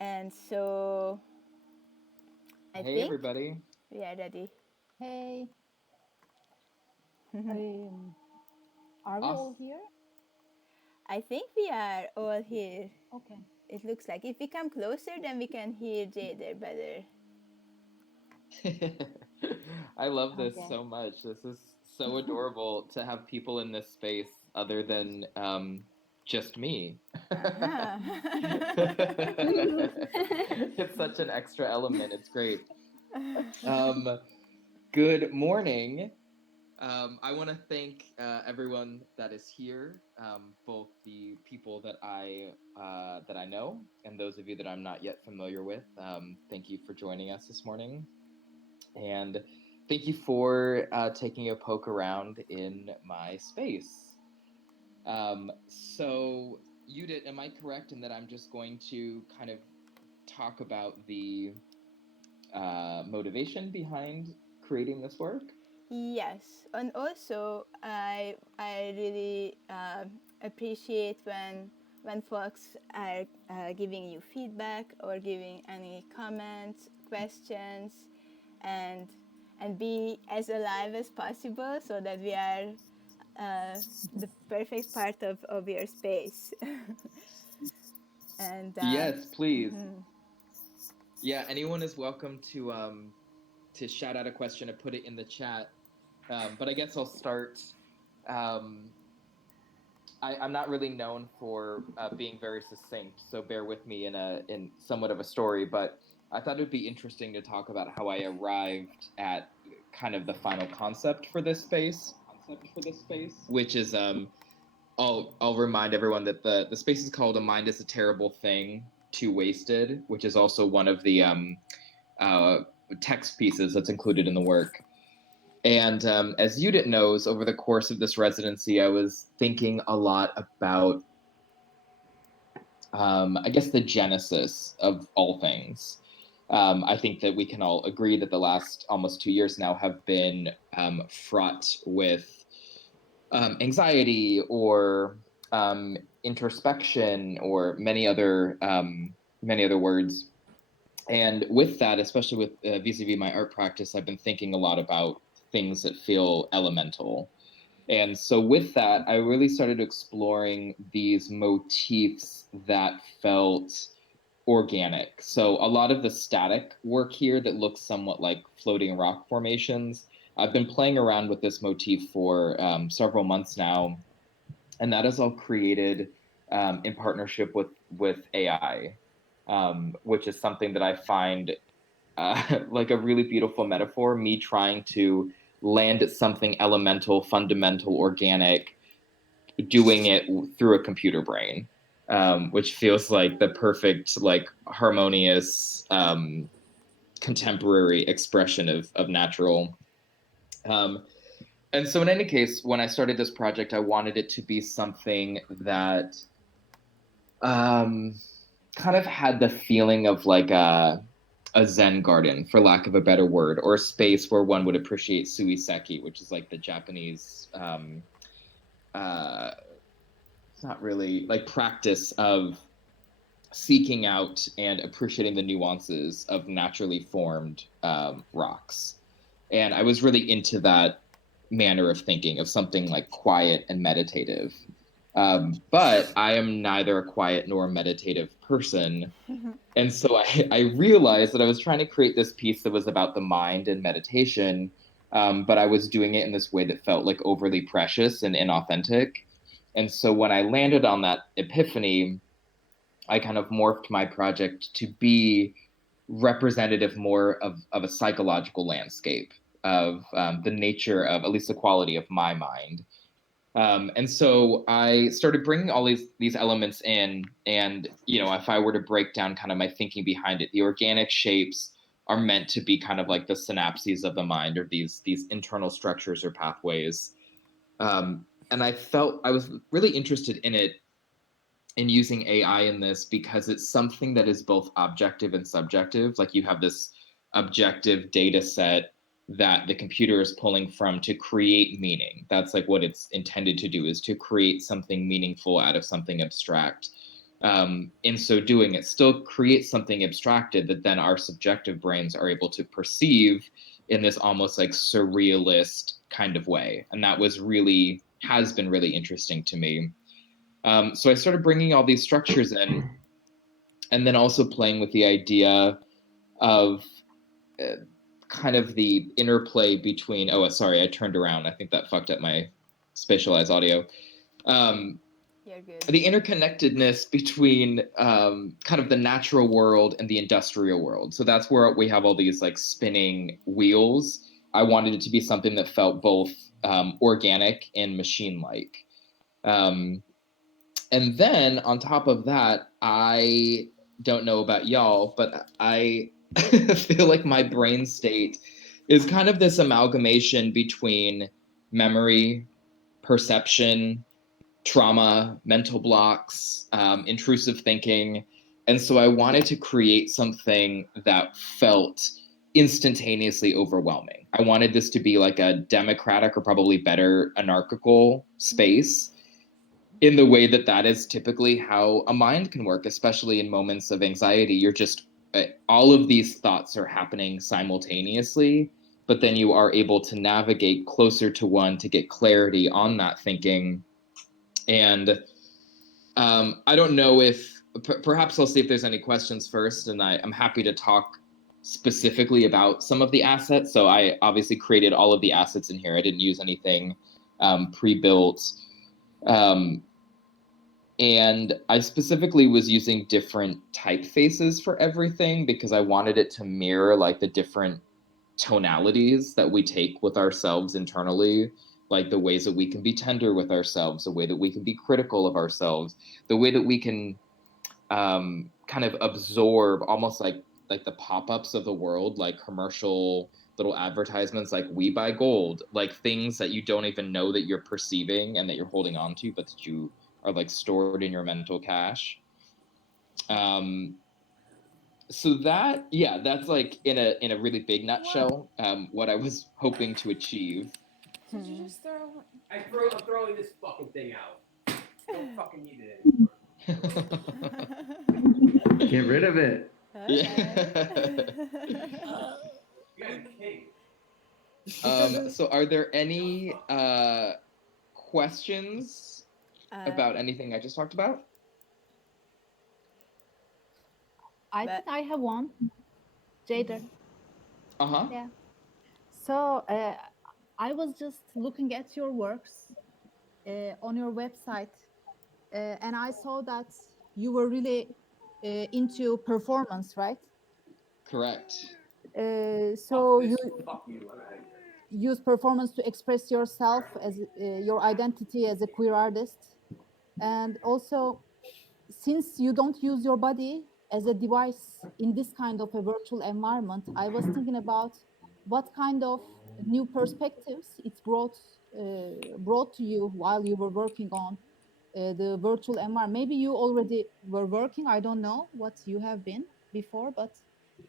And so I Hey, think everybody. we are ready. Hey, um, are we all Awesome. here? I think we are all here. Okay. It looks like if we come closer, then we can hear Jader better. I love this Okay. so much. This is so adorable to have people in this space other than just me. It's such an extra element. It's great. Um, Good morning. I want to thank everyone that is here, both the people that I know and those of you that I'm not yet familiar with. Thank you for joining us this morning, and thank you for taking a poke around in my space. So, Judit, am I correct in that I'm just going to kind of talk about the motivation behind creating this work? Yes, and also I really appreciate when folks are giving you feedback or giving any comments, questions, and and be as alive as possible so that we are the perfect part of your space. and Yes, please. Yeah, anyone is welcome to shout out a question and put it in the chat. But I guess I'll start. Um, I'm not really known for being very succinct, so bear with me in somewhat of a story. But I thought it would be interesting to talk about how I arrived at kind of the final concept for this space, which is I'll remind everyone that the space is called "A Mind Is a Terrible Thing, Too Wasted," which is also one of the uh, text pieces that's included in the work. And as Judit knows, over the course of this residency, I was thinking a lot about, I guess, the genesis of all things. I think that we can all agree that the last almost 2 years now have been fraught with anxiety or introspection or many other words. And with that, especially with vis-a-vis my art practice, I've been thinking a lot about things that feel elemental. And so with that, I really started exploring these motifs that felt organic. So a lot of the static work here that looks somewhat like floating rock formations, I've been playing around with this motif for several months now, and that is all created in partnership with AI, which is something that I find like a really beautiful metaphor. Me trying to land at something elemental, fundamental, organic, doing it through a computer brain, which feels like the perfect, like harmonious, contemporary expression of natural. Um, and so, in any case, when I started this project, I wanted it to be something that um, kind of had the feeling of like a Zen garden, for lack of a better word, or a space where one would appreciate suiseki, which is like the Japanese uh, it's not really like practice of seeking out and appreciating the nuances of naturally formed rocks. And I was really into that manner of thinking of something like quiet and meditative. But I am neither a quiet nor a meditative person. And so I realized that I was trying to create this piece that was about the mind and meditation, but I was doing it in this way that felt like overly precious and inauthentic. And so when I landed on that epiphany, I kind of morphed my project to be representative more of a psychological landscape of the nature of, at least the quality of my mind. And so I started bringing all these elements in, and if I were to break down kind of my thinking behind it, the organic shapes are meant to be kind of like the synapses of the mind, or these internal structures or pathways. And I felt I was really interested in using AI in this because it's something that is both objective and subjective. Like you have this objective data set that the computer is pulling from to create meaning. That's like what it's intended to do, is to create something meaningful out of something abstract. in so doing, it still creates something abstracted that then our subjective brains are able to perceive in this almost like surrealist kind of way. And that has been really interesting to me. So I started bringing all these structures in, and then also playing with the idea of kind of the interplay between, oh, sorry, I turned around. I think that fucked up my spatialized audio. You're good. The interconnectedness between kind of the natural world and the industrial world. So that's where we have all these like spinning wheels. I wanted it to be something that felt both organic and machine-like. And then on top of that, I don't know about y'all, but I feel like my brain state is kind of this amalgamation between memory, perception, trauma, mental blocks, intrusive thinking. And so I wanted to create something that felt instantaneously overwhelming. I wanted this to be like a democratic or probably better anarchical space in the way that is typically how a mind can work, especially in moments of anxiety. You're just, all of these thoughts are happening simultaneously, but then you are able to navigate closer to one to get clarity on that thinking. And I don't know if, perhaps I'll see if there's any questions first, and I'm happy to talk specifically about some of the assets. So I obviously created all of the assets in here. I didn't use anything pre-built. And I specifically was using different typefaces for everything because I wanted it to mirror like the different tonalities that we take with ourselves internally, like the ways that we can be tender with ourselves, the way that we can be critical of ourselves, the way that we can kind of absorb almost like the pop-ups of the world, like commercial little advertisements like we buy gold, like things that you don't even know that you're perceiving and that you're holding on to, but that you are like stored in your mental cache. So that's like in a really big nutshell, what I was hoping to achieve. Did you just throw? I'm throwing this fucking thing out. Don't fucking need it anymore. Get rid of it. Okay. You got a cake. So are there any questions about anything I just talked about? I think I have one. Jader. Uh-huh. Yeah. So I was just looking at your works on your website, and I saw that you were really into performance, right? Correct. So you Fuck you. use performance to express yourself as your identity as a queer artist, and also since you don't use your body as a device in this kind of a virtual environment, I was thinking about what kind of new perspectives it brought to you while you were working on the virtual environment. Maybe you already were working. I don't know what you have been before, but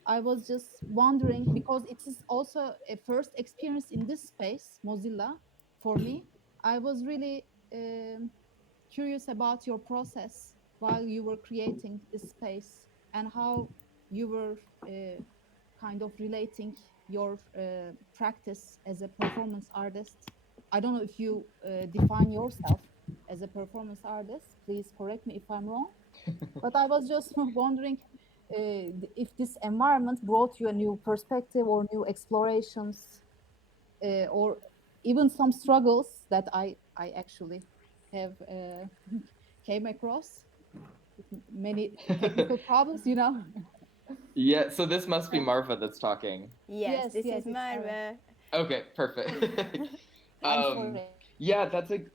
I was just wondering because it is also a first experience in this space, Mozilla, for me. I was really curious about your process while you were creating this space and how you were kind of relating your practice as a performance artist. I don't know if you define yourself as a performance artist. Please correct me if I'm wrong. But I was just wondering if this environment brought you a new perspective or new explorations or even some struggles that I actually have came across with many technical problems, you know. Yeah, so this must be Yeah. Marva that's talking. Yes, Yes, this yes, is it's Mara. Marva. Okay, perfect. I'm sorry. Yeah,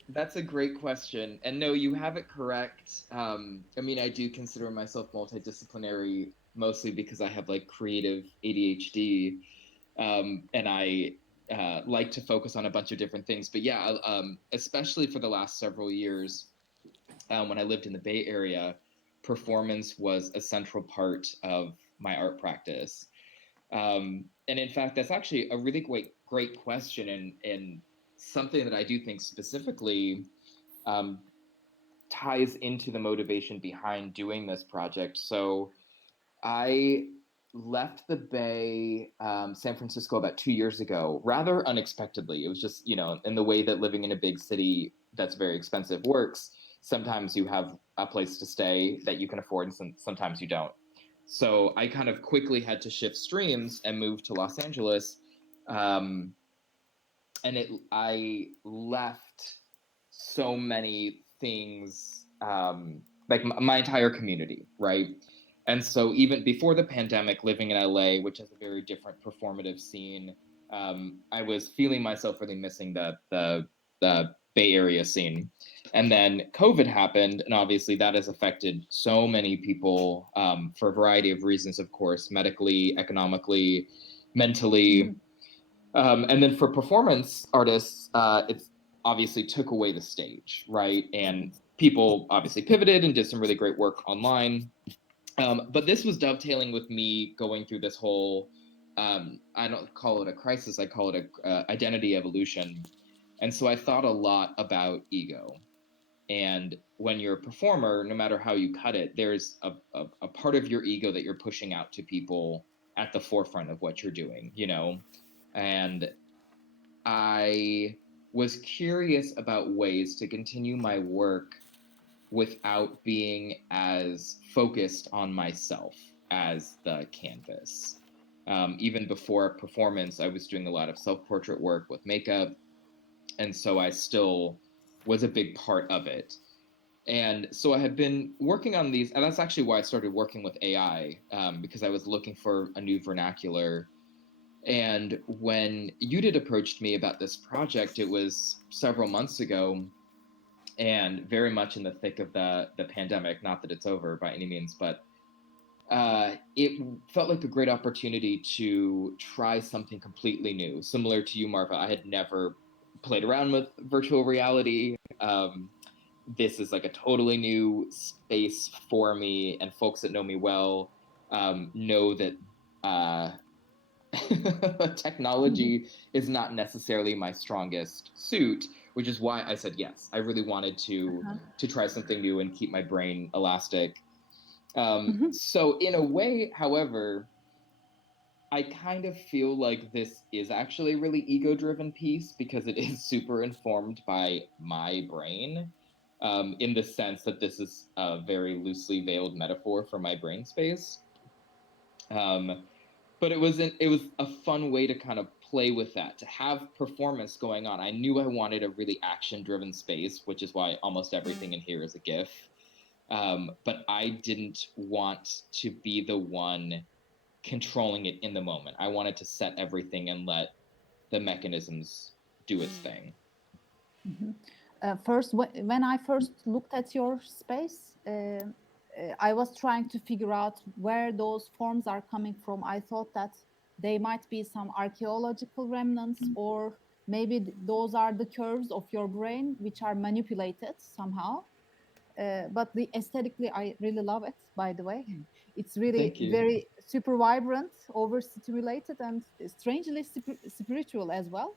that's a great question. And no, you have it correct. I mean, I do consider myself multidisciplinary mostly because I have like creative ADHD, and I like to focus on a bunch of different things. But yeah, especially for the last several years, when I lived in the Bay Area, performance was a central part of my art practice. And in fact, that's actually a really great question, and something that I do think specifically ties into the motivation behind doing this project. So I left the Bay, San Francisco, about 2 years ago, rather unexpectedly. It was just, in the way that living in a big city that's very expensive works, sometimes you have a place to stay that you can afford, and sometimes you don't. So I kind of quickly had to shift streams and move to Los Angeles. And I left so many things, like my entire community, right? And so even before the pandemic, living in LA, which has a very different performative scene, I was feeling myself really missing the Bay Area scene. And then COVID happened, and obviously that has affected so many people, for a variety of reasons, of course, medically, economically, mentally. And then for performance artists, it's obviously took away the stage, right? And people obviously pivoted and did some really great work online. But this was dovetailing with me going through this whole, I don't call it a crisis, I call it a identity evolution. And so I thought a lot about ego. And when you're a performer, no matter how you cut it, there's a part of your ego that you're pushing out to people at the forefront of what you're doing, And I was curious about ways to continue my work without being as focused on myself as the canvas. Even before a performance, I was doing a lot of self-portrait work with makeup, and so I still was a big part of it. And so I had been working on these, and that's actually why I started working with AI, because I was looking for a new vernacular. And when Judit approached me about this project, it was several months ago, and very much in the thick of the pandemic. Not that it's over by any means, but it felt like a great opportunity to try something completely new. Similar to you, Marva, I had never played around with virtual reality. This is like a totally new space for me, and folks that know me well know that technology is not necessarily my strongest suit, which is why I said yes. I really wanted to try something new and keep my brain elastic. So in a way, however, I kind of feel like this is actually a really ego-driven piece because it is super informed by my brain, in the sense that this is a very loosely veiled metaphor for my brain space. But it was a fun way to kind of play with that, to have performance going on. I knew I wanted a really action-driven space, which is why almost everything in here is a GIF. But I didn't want to be the one controlling it in the moment. I wanted to set everything and let the mechanisms do its thing. First, when I first looked at your space, I was trying to figure out where those forms are coming from. I thought that they might be some archaeological remnants, or maybe those are the curves of your brain which are manipulated somehow. But the aesthetically, I really love it. By the way, it's really very super vibrant, overstimulated, and strangely spiritual as well.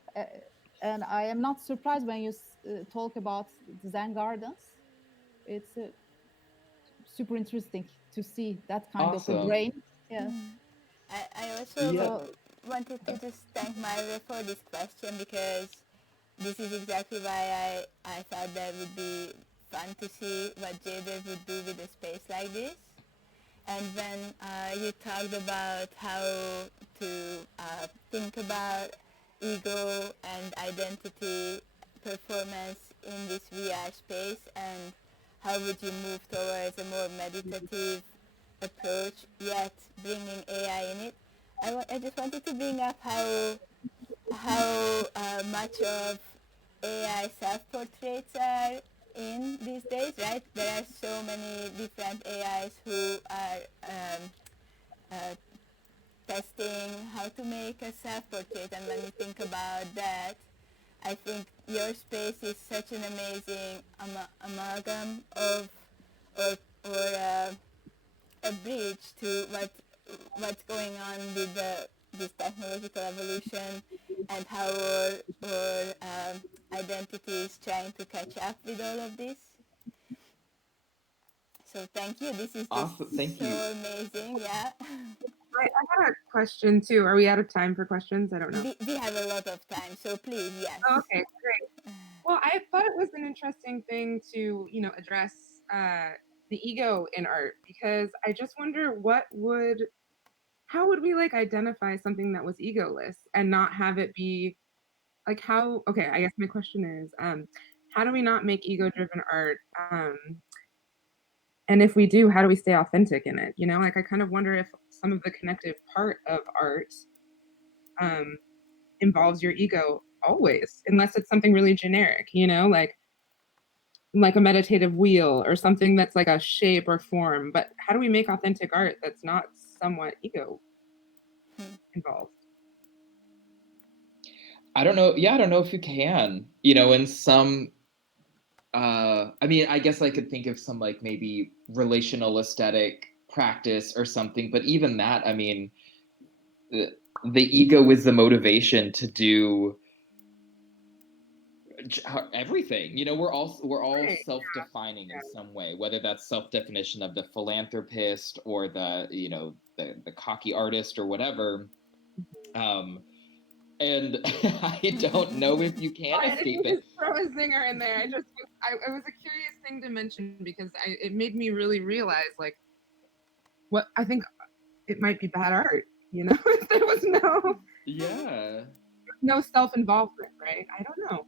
And I am not surprised when you talk about the Zen gardens. It's super interesting to see that kind of a brain. Yes. I also wanted to just thank Myra for this question, because this is exactly why I thought that would be fun to see what Jader would do with a space like this. And when you talked about how to think about ego and identity performance in this VR space, and how would you move towards a more meditative approach, yet bringing AI in it, I just wanted to bring up how much of AI self-portraits are in these days, right? There are so many different AIs who are uh, testing how to make a self-portrait, and when you think about that, I think your space is such an amazing amalgam of, or a bridge to what's going on with this technological evolution, and how our identity is trying to catch up with all of this. So thank you. This is just Awesome. Thank so you. amazing. Yeah. I got a question too. Are we out of time for questions? I don't know. We have a lot of time, so please, yes. Oh, okay, great. Well, I thought it was an interesting thing to, address the ego in art, because I just wonder how would we like identify something that was egoless and not have it be like okay, I guess my question is, how do we not make ego-driven art? And if we do, how do we stay authentic in it? Like I kind of wonder if some of the connective part of art involves your ego always, unless it's something really generic, like a meditative wheel or something that's like a shape or form. But how do we make authentic art that's not somewhat ego involved? I don't know. Yeah, I don't know if you can. In some I mean, I guess I could think of some like maybe relational aesthetic practice or something, but even that, I mean, the ego is the motivation to do everything. We're all Right. self-defining in some way, whether that's self-definition of the philanthropist or the cocky artist or whatever. And I don't know if you can I escape didn't it. just throw a zinger in there. It was a curious thing to mention because it made me really realize like what I think it might be bad art, if there was no self-involvement, right? I don't know.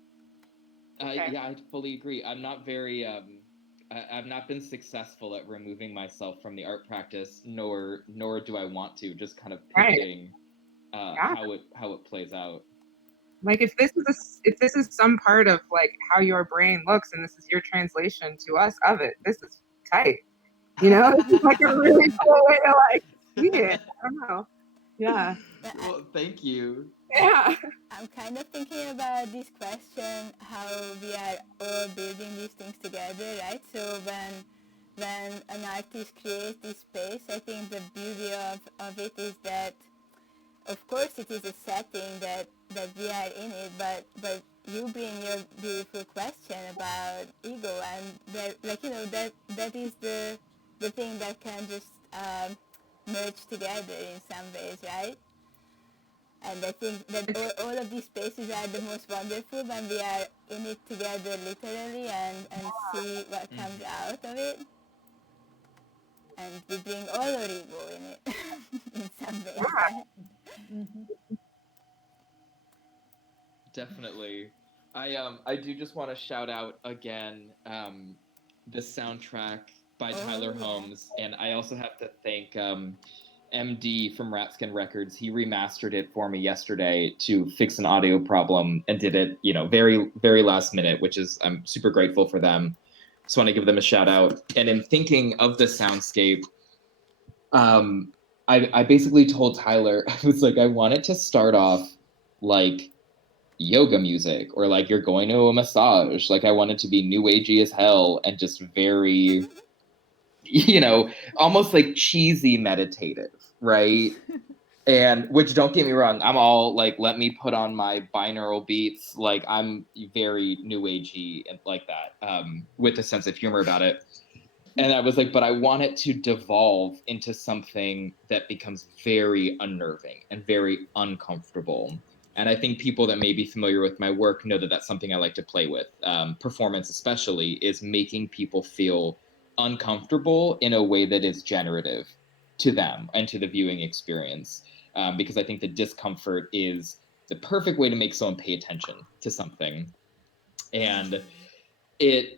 Okay. Yeah, I fully agree. I'm not very I've not been successful at removing myself from the art practice, nor do I want to. Just kind of picking how it plays out. Like if this is some part of like how your brain looks and this is your translation to us of it, this is tight. This is like a really cool way to like see it. I don't know. Yeah. Well, thank you. Yeah. I'm kind of thinking about this question, how we are all building these things together, right? So when an artist creates this space, I think the beauty of it is that, of course, it is a setting that we are in it, but you bring your beautiful question about ego, and that is the thing that can just merge together in some ways, right? And I think that all of these spaces are the most wonderful when we are in it together literally and see what comes out of it. And we bring all our ego in it in some ways, right? Definitely. I do just want to shout out again the soundtrack by Tyler Holmes, and I also have to thank MD from Ratskin Records. He remastered it for me yesterday to fix an audio problem and did it, very, very last minute, which is, I'm super grateful for them. Just want to give them a shout out. And in thinking of the soundscape, I basically told Tyler, I was like, I want it to start off like yoga music or like you're going to a massage. Like I want it to be new agey as hell and just very almost like cheesy meditative, right? And which, don't get me wrong, I'm all like, let me put on my binaural beats, like I'm very new agey and like that, with a sense of humor about it. And I was like, but I want it to devolve into something that becomes very unnerving and very uncomfortable. And I think people that may be familiar with my work know that that's something I like to play with. Performance, especially, is making people feel uncomfortable in a way that is generative to them and to the viewing experience. Because I think the discomfort is the perfect way to make someone pay attention to something. And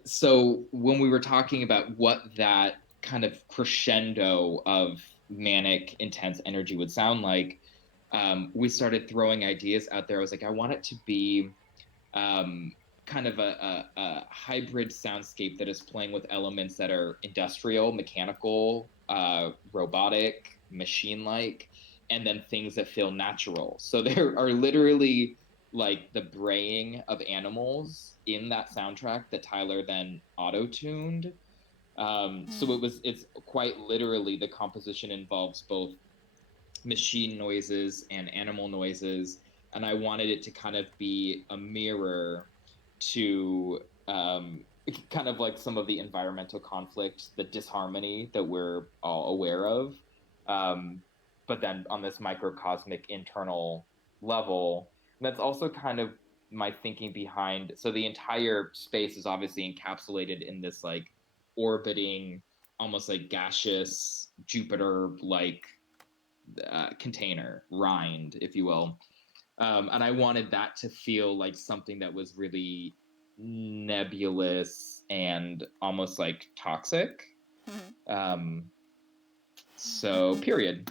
so when we were talking about what that kind of crescendo of manic intense energy would sound like, we started throwing ideas out there. I was like, I want it to be kind of a hybrid soundscape that is playing with elements that are industrial, mechanical, robotic, machine like, and then things that feel natural. So there are literally like the braying of animals in that soundtrack that Tyler then auto-tuned. So it's quite literally, the composition involves both machine noises and animal noises, and I wanted it to kind of be a mirror to kind of like some of the environmental conflict, the disharmony that we're all aware of. But then on this microcosmic internal level, that's also kind of my thinking behind. So the entire space is obviously encapsulated in this like orbiting, almost like gaseous Jupiter-like container, rind, if you will. And I wanted that to feel like something that was really nebulous and almost like toxic. So, period.